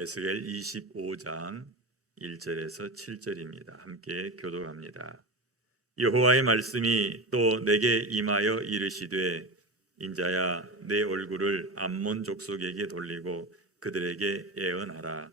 에스겔 25장 1절에서 7절입니다. 함께 교독합니다. 여호와의 말씀이 또 내게 임하여 이르시되 인자야 내 얼굴을 암몬 족속에게 돌리고 그들에게 예언하라.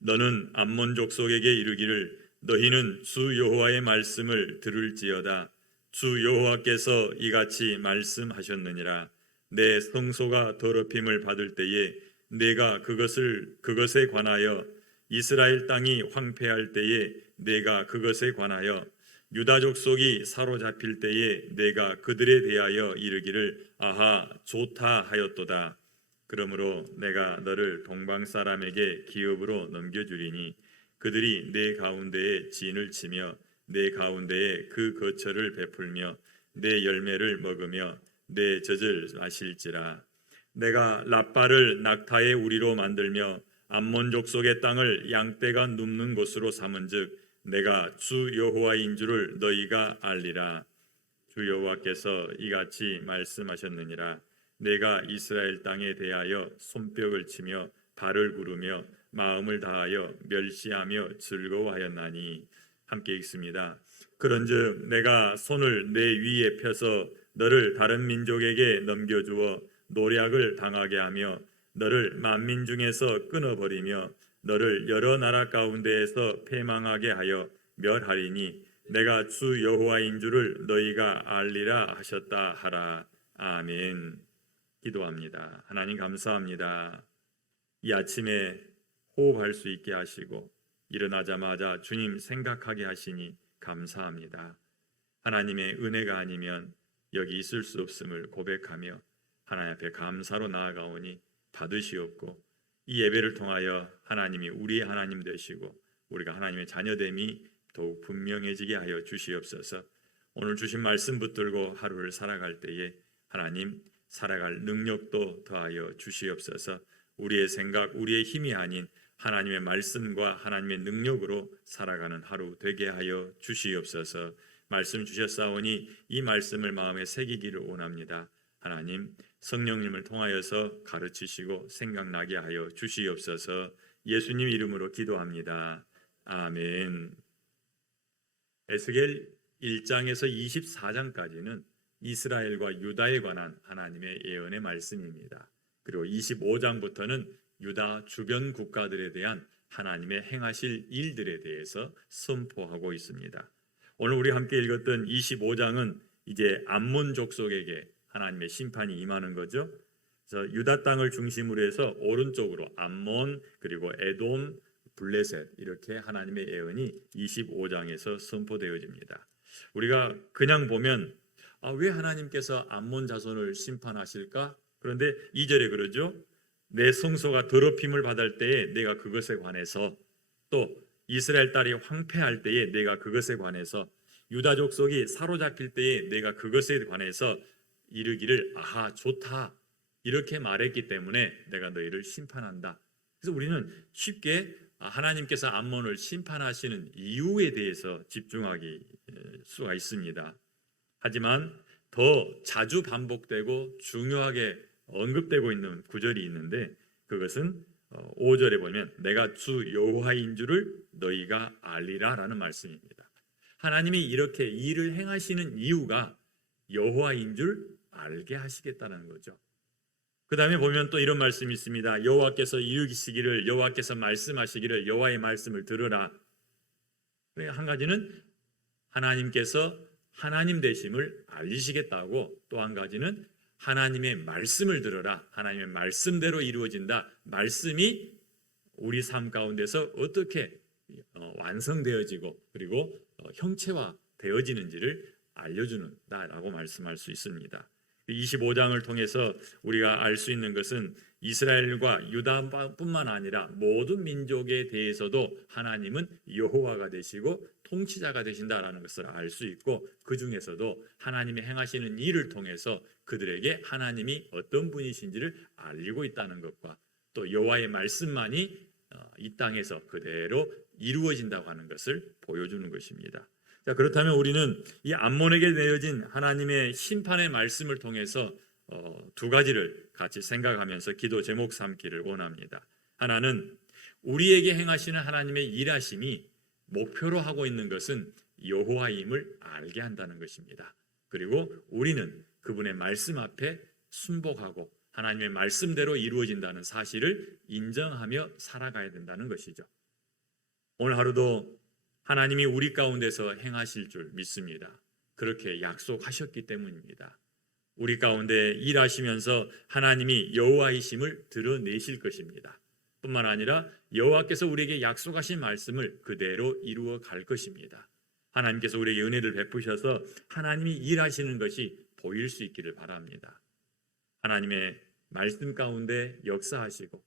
너는 암몬 족속에게 이르기를 너희는 주 여호와의 말씀을 들을지어다. 주 여호와께서 이같이 말씀하셨느니라. 내 성소가 더럽힘을 받을 때에 내가 그것에 관하여 이스라엘 땅이 황폐할 때에 내가 그것에 관하여 유다 족속이 사로잡힐 때에 내가 그들에 대하여 이르기를 아하 좋다 하였도다. 그러므로 내가 너를 동방 사람에게 기업으로 넘겨주리니 그들이 내 가운데에 진을 치며 내 가운데에 그 거처를 베풀며 내 열매를 먹으며 내 젖을 마실지라. 내가 랍바를 낙타의 우리로 만들며 암몬 족속의 땅을 양떼가 눕는 곳으로 삼은즉 내가 주 여호와인 줄을 너희가 알리라. 주 여호와께서 이같이 말씀하셨느니라. 내가 이스라엘 땅에 대하여 손뼉을 치며 발을 구르며 마음을 다하여 멸시하며 즐거워하였나니. 함께 읽습니다. 그런즉 내가 손을 내 위에 펴서 너를 다른 민족에게 넘겨주어 노략을 당하게 하며 너를 만민 중에서 끊어버리며 너를 여러 나라 가운데에서 패망하게 하여 멸하리니 내가 주 여호와인 줄을 너희가 알리라 하셨다 하라. 아멘. 기도합니다. 하나님 감사합니다. 이 아침에 호흡할 수 있게 하시고 일어나자마자 주님 생각하게 하시니 감사합니다. 하나님의 은혜가 아니면 여기 있을 수 없음을 고백하며 하나님 앞에 감사로 나아가오니 받으시옵고 이 예배를 통하여 하나님이 우리의 하나님 되시고 우리가 하나님의 자녀됨이 더욱 분명해지게 하여 주시옵소서. 오늘 주신 말씀 붙들고 하루를 살아갈 때에 하나님 살아갈 능력도 더하여 주시옵소서. 우리의 생각, 우리의 힘이 아닌 하나님의 말씀과 하나님의 능력으로 살아가는 하루 되게 하여 주시옵소서. 말씀 주셨사오니 이 말씀을 마음에 새기기를 원합니다. 하나님 성령님을 통하여서 가르치시고 생각나게 하여 주시옵소서. 예수님 이름으로 기도합니다. 아멘. 에스겔 1장에서 24장까지는 이스라엘과 유다에 관한 하나님의 예언의 말씀입니다. 그리고 25장부터는 유다 주변 국가들에 대한 하나님의 행하실 일들에 대해서 선포하고 있습니다. 오늘 우리 함께 읽었던 25장은 이제 암몬 족속에게 하나님의 심판이 임하는 거죠. 그래서 유다 땅을 중심으로 해서 오른쪽으로 암몬 그리고 에돔, 블레셋 이렇게 하나님의 예언이 25장에서 선포되어집니다. 우리가 그냥 보면 왜 하나님께서 암몬 자손을 심판하실까? 그런데 2절에 그러죠. 내 성소가 더럽힘을 받을 때에 내가 그것에 관해서 또 이스라엘 딸이 황폐할 때에 내가 그것에 관해서 유다 족속이 사로잡힐 때에 내가 그것에 관해서 이르기를 아하 좋다 이렇게 말했기 때문에 내가 너희를 심판한다. 그래서 우리는 쉽게 하나님께서 암몬을 심판하시는 이유에 대해서 집중하기 수가 있습니다. 하지만 더 자주 반복되고 중요하게 언급되고 있는 구절이 있는데 그것은 5절에 보면 내가 주 여호와인 줄을 너희가 알리라 라는 말씀입니다. 하나님이 이렇게 일을 행하시는 이유가 여호와인 줄 알게 하시겠다는 거죠. 그 다음에 보면 또 이런 말씀이 있습니다. 여호와께서 이르시기를 여호와께서 말씀하시기를 여호와의 말씀을 들으라. 한 가지는 하나님께서 하나님 되심을 알리시겠다고 또 한 가지는 하나님의 말씀을 들어라. 하나님의 말씀대로 이루어진다. 말씀이 우리 삶 가운데서 어떻게 완성되어지고 그리고 형체화 되어지는지를 알려주는다라고 말씀할 수 있습니다. 25장을 통해서 우리가 알 수 있는 것은 이스라엘과 유다뿐만 아니라 모든 민족에 대해서도 하나님은 여호와가 되시고 통치자가 되신다라는 것을 알 수 있고 그 중에서도 하나님이 행하시는 일을 통해서 그들에게 하나님이 어떤 분이신지를 알리고 있다는 것과 또 여호와의 말씀만이 이 땅에서 그대로 이루어진다고 하는 것을 보여주는 것입니다. 자, 그렇다면 우리는 이 암몬에게 내려진 하나님의 심판의 말씀을 통해서 두 가지를 같이 생각하면서 기도 제목 삼기를 원합니다. 하나는 우리에게 행하시는 하나님의 일하심이 목표로 하고 있는 것은 여호와임을 알게 한다는 것입니다. 그리고 우리는 그분의 말씀 앞에 순복하고 하나님의 말씀대로 이루어진다는 사실을 인정하며 살아가야 된다는 것이죠. 오늘 하루도 하나님이 우리 가운데서 행하실 줄 믿습니다. 그렇게 약속하셨기 때문입니다. 우리 가운데 일하시면서 하나님이 여호와이심을 드러내실 것입니다. 뿐만 아니라 여호와께서 우리에게 약속하신 말씀을 그대로 이루어 갈 것입니다. 하나님께서 우리에게 은혜를 베푸셔서 하나님이 일하시는 것이 보일 수 있기를 바랍니다. 하나님의 말씀 가운데 역사하시고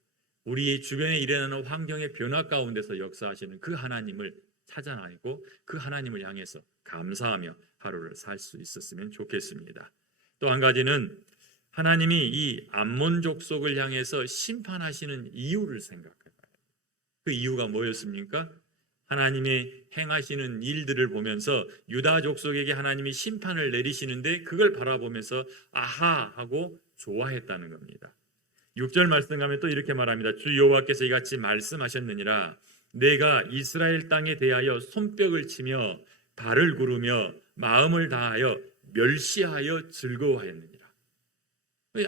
우리 주변에 일어나는 환경의 변화 가운데서 역사하시는 그 하나님을 찾아내고 그 하나님을 향해서 감사하며 하루를 살 수 있었으면 좋겠습니다. 또 한 가지는 하나님이 이 암몬 족속을 향해서 심판하시는 이유를 생각해봐요. 그 이유가 뭐였습니까? 하나님이 행하시는 일들을 보면서 유다 족속에게 하나님이 심판을 내리시는데 그걸 바라보면서 아하 하고 좋아했다는 겁니다. 6절 말씀 가면 또 이렇게 말합니다. 주 여호와께서 이같이 말씀하셨느니라. 내가 이스라엘 땅에 대하여 손뼉을 치며 발을 구르며 마음을 다하여 멸시하여 즐거워하였느니라.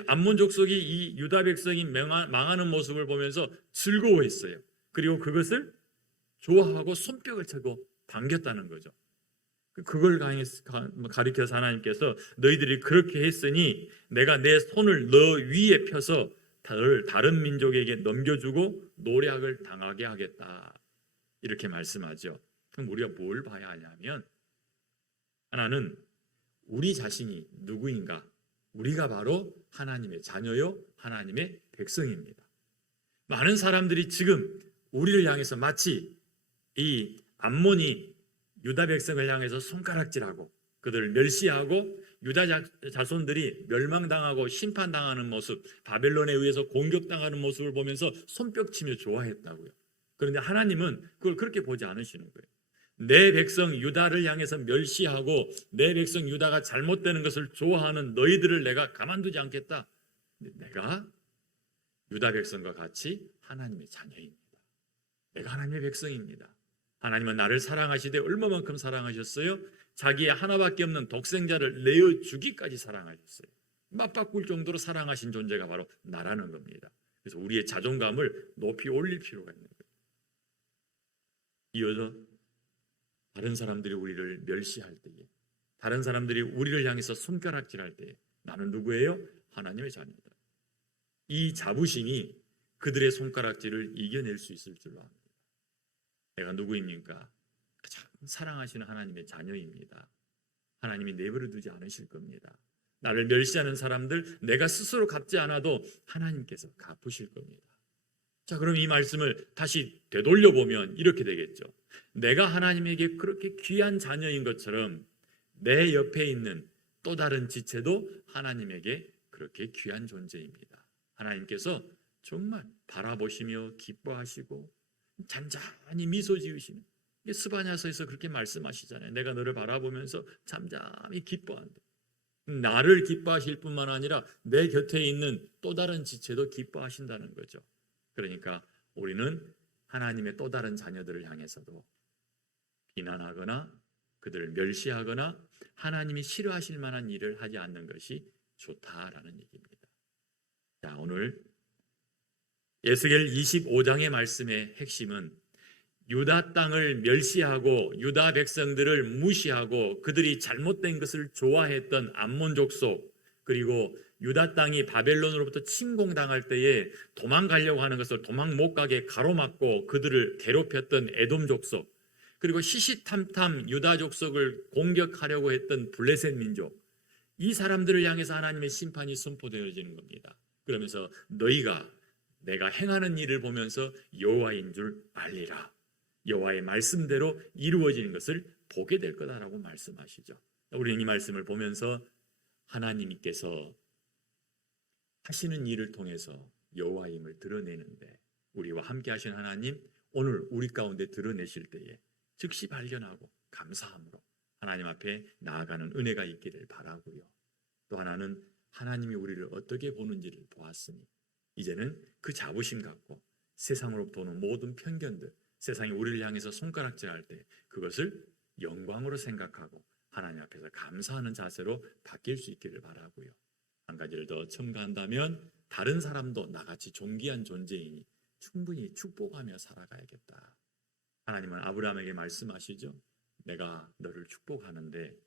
암몬 족속이 이 유다 백성이 망하는 모습을 보면서 즐거워했어요. 그리고 그것을 좋아하고 손뼉을 치고 반겼다는 거죠. 그걸 가리켜서 하나님께서 너희들이 그렇게 했으니 내가 내 손을 너 위에 펴서 다른 민족에게 넘겨주고 노략을 당하게 하겠다. 이렇게 말씀하죠. 그럼 우리가 뭘 봐야 하냐면 하나는 우리 자신이 누구인가? 우리가 바로 하나님의 자녀요 하나님의 백성입니다. 많은 사람들이 지금 우리를 향해서 마치 이 암몬이 유다 백성을 향해서 손가락질하고 그들을 멸시하고 유다 자손들이 멸망당하고 심판당하는 모습, 바벨론에 의해서 공격당하는 모습을 보면서 손뼉치며 좋아했다고요. 그런데 하나님은 그걸 그렇게 보지 않으시는 거예요. 내 백성 유다를 향해서 멸시하고 내 백성 유다가 잘못되는 것을 좋아하는 너희들을 내가 가만두지 않겠다. 내가 유다 백성과 같이 하나님의 자녀입니다. 내가 하나님의 백성입니다. 하나님은 나를 사랑하시되 얼마만큼 사랑하셨어요? 자기의 하나밖에 없는 독생자를 내어 주기까지 사랑하셨어요. 맞바꿀 정도로 사랑하신 존재가 바로 나라는 겁니다. 그래서 우리의 자존감을 높이 올릴 필요가 있는 거예요. 이어서 다른 사람들이 우리를 멸시할 때에, 다른 사람들이 우리를 향해서 손가락질할 때에 나는 누구예요? 하나님의 자녀다. 이 자부심이 그들의 손가락질을 이겨낼 수 있을 줄로 압니다. 내가 누구입니까? 가장 사랑하시는 하나님의 자녀입니다. 하나님이 내버려 두지 않으실 겁니다. 나를 멸시하는 사람들 내가 스스로 갚지 않아도 하나님께서 갚으실 겁니다. 자, 그럼 이 말씀을 다시 되돌려 보면 이렇게 되겠죠. 내가 하나님에게 그렇게 귀한 자녀인 것처럼 내 옆에 있는 또 다른 지체도 하나님에게 그렇게 귀한 존재입니다. 하나님께서 정말 바라보시며 기뻐하시고 잠잠히 미소 지으시는, 스바냐서에서 그렇게 말씀하시잖아요. 내가 너를 바라보면서 잠잠히 기뻐한다. 나를 기뻐하실 뿐만 아니라 내 곁에 있는 또 다른 지체도 기뻐하신다는 거죠. 그러니까 우리는 하나님의 또 다른 자녀들을 향해서도 비난하거나 그들을 멸시하거나 하나님이 싫어하실 만한 일을 하지 않는 것이 좋다라는 얘기입니다. 자, 오늘 에스겔 25장의 말씀의 핵심은 유다 땅을 멸시하고 유다 백성들을 무시하고 그들이 잘못된 것을 좋아했던 암몬 족속, 그리고 유다 땅이 바벨론으로부터 침공당할 때에 도망가려고 하는 것을 도망 못 가게 가로막고 그들을 괴롭혔던 에돔 족속, 그리고 시시탐탐 유다 족속을 공격하려고 했던 블레셋 민족, 이 사람들을 향해서 하나님의 심판이 선포되어지는 겁니다. 그러면서 너희가 내가 행하는 일을 보면서 여호와인 줄 알리라. 여호와의 말씀대로 이루어지는 것을 보게 될 거다라고 말씀하시죠. 우리는 이 말씀을 보면서 하나님께서 하시는 일을 통해서 여호와임을 드러내는데 우리와 함께 하신 하나님 오늘 우리 가운데 드러내실 때에 즉시 발견하고 감사함으로 하나님 앞에 나아가는 은혜가 있기를 바라고요. 또 하나는 하나님이 우리를 어떻게 보는지를 보았으니 이제는 그 자부심 갖고 세상으로부터 오는 모든 편견들, 세상이 우리를 향해서 손가락질할 때 그것을 영광으로 생각하고 하나님 앞에서 감사하는 자세로 바뀔 수 있기를 바라고요. 한 가지를 더 첨가한다면 다른 사람도 나같이 존귀한 존재이니 충분히 축복하며 살아가야겠다. 하나님은 아브라함에게 말씀하시죠. 내가 너를 축복하는데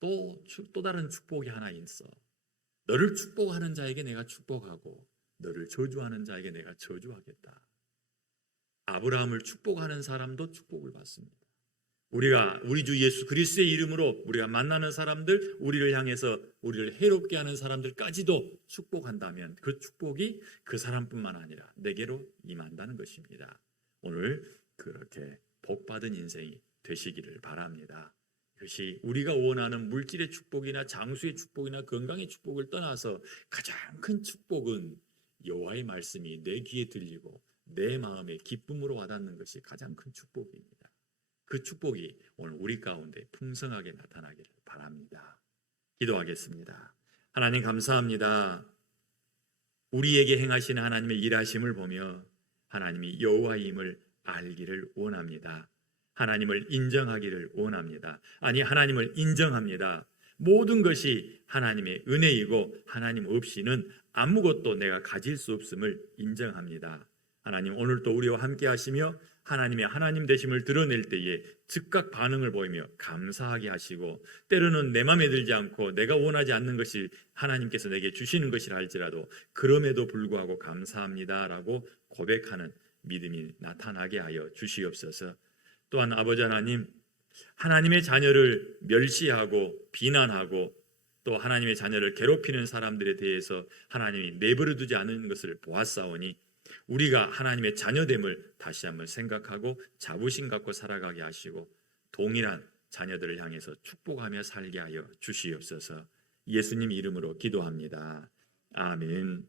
또 다른 축복이 하나 있어. 너를 축복하는 자에게 내가 축복하고 너를 저주하는 자에게 내가 저주하겠다. 아브라함을 축복하는 사람도 축복을 받습니다. 우리 주 예수 그리스도의 이름으로 우리가 만나는 사람들, 우리를 향해서 우리를 해롭게 하는 사람들까지도 축복한다면 그 축복이 그 사람뿐만 아니라 내게로 임한다는 것입니다. 오늘 그렇게 복받은 인생이 되시기를 바랍니다. 그것이 우리가 원하는 물질의 축복이나 장수의 축복이나 건강의 축복을 떠나서 가장 큰 축복은 여호와의 말씀이 내 귀에 들리고 내 마음에 기쁨으로 와닿는 것이 가장 큰 축복입니다. 그 축복이 오늘 우리 가운데 풍성하게 나타나기를 바랍니다. 기도하겠습니다. 하나님 감사합니다. 우리에게 행하시는 하나님의 일하심을 보며 하나님이 여호와임을 알기를 원합니다. 하나님을 인정하기를 원합니다. 아니, 하나님을 인정합니다. 모든 것이 하나님의 은혜이고 하나님 없이는 아무것도 내가 가질 수 없음을 인정합니다. 하나님, 오늘도 우리와 함께 하시며 하나님의 하나님 되심을 드러낼 때에 즉각 반응을 보이며 감사하게 하시고, 때로는 내 맘에 들지 않고 내가 원하지 않는 것이 하나님께서 내게 주시는 것이라 할지라도 그럼에도 불구하고 감사합니다라고 고백하는 믿음이 나타나게 하여 주시옵소서. 또한 아버지 하나님, 하나님의 자녀를 멸시하고 비난하고 또 하나님의 자녀를 괴롭히는 사람들에 대해서 하나님이 내버려 두지 않은 것을 보았사오니 우리가 하나님의 자녀됨을 다시 한번 생각하고 자부심 갖고 살아가게 하시고 동일한 자녀들을 향해서 축복하며 살게 하여 주시옵소서. 예수님 이름으로 기도합니다. 아멘.